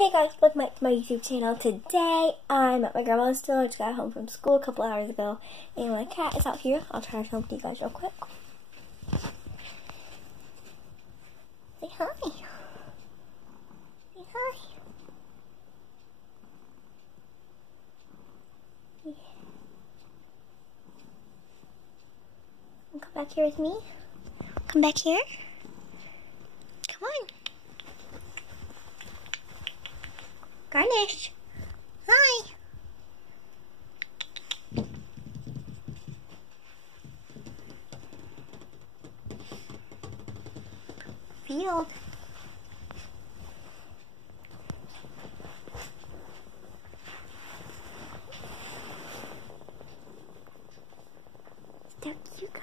Hey guys, welcome back to my YouTube channel. Today, I'm at my grandma's still. I just got home from school a couple hours ago. And my cat is out here. I'll try to film to you guys real quick. Say hi. Say hi. Yeah. Come back here with me. Come back here. Come on. Garnish. Hi. Field. So cute, guys.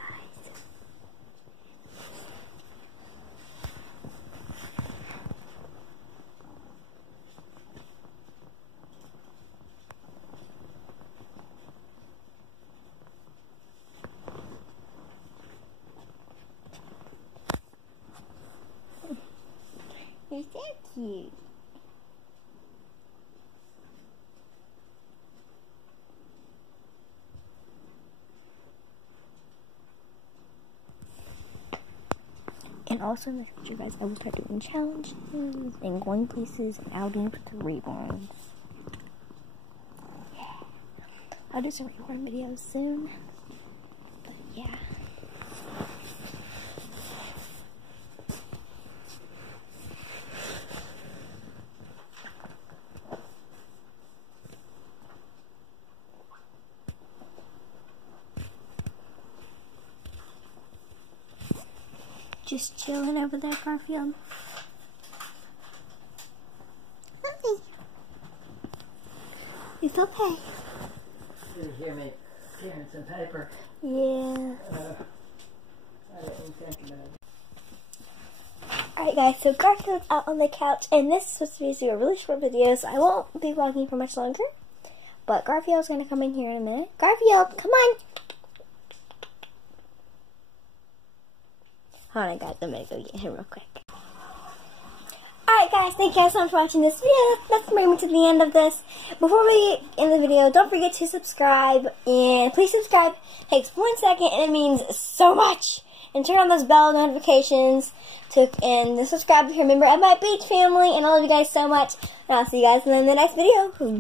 You're so cute. And also in the future, guys, I will start doing challenges and going places and outings with the reborns. Yeah. I'll do some reborn videos soon. But yeah. Just chilling over there, Garfield. Hi. It's okay. You hear me carrying some paper? Yeah. I didn't think about it. Alright guys, so Garfield's out on the couch, and this is supposed to be a really short video, so I won't be vlogging for much longer. But Garfield's going to come in here in a minute. Garfield, come on! Hold on guys, I'm going to go get him real quick. Alright guys, thank you guys so much for watching this video. Let's bring me to the end of this. Before we end the video, don't forget to subscribe. And please subscribe. It takes 1 second and it means so much. And turn on those bell notifications and subscribe if you're a member of my beach family. And I love you guys so much. And I'll see you guys in the next video.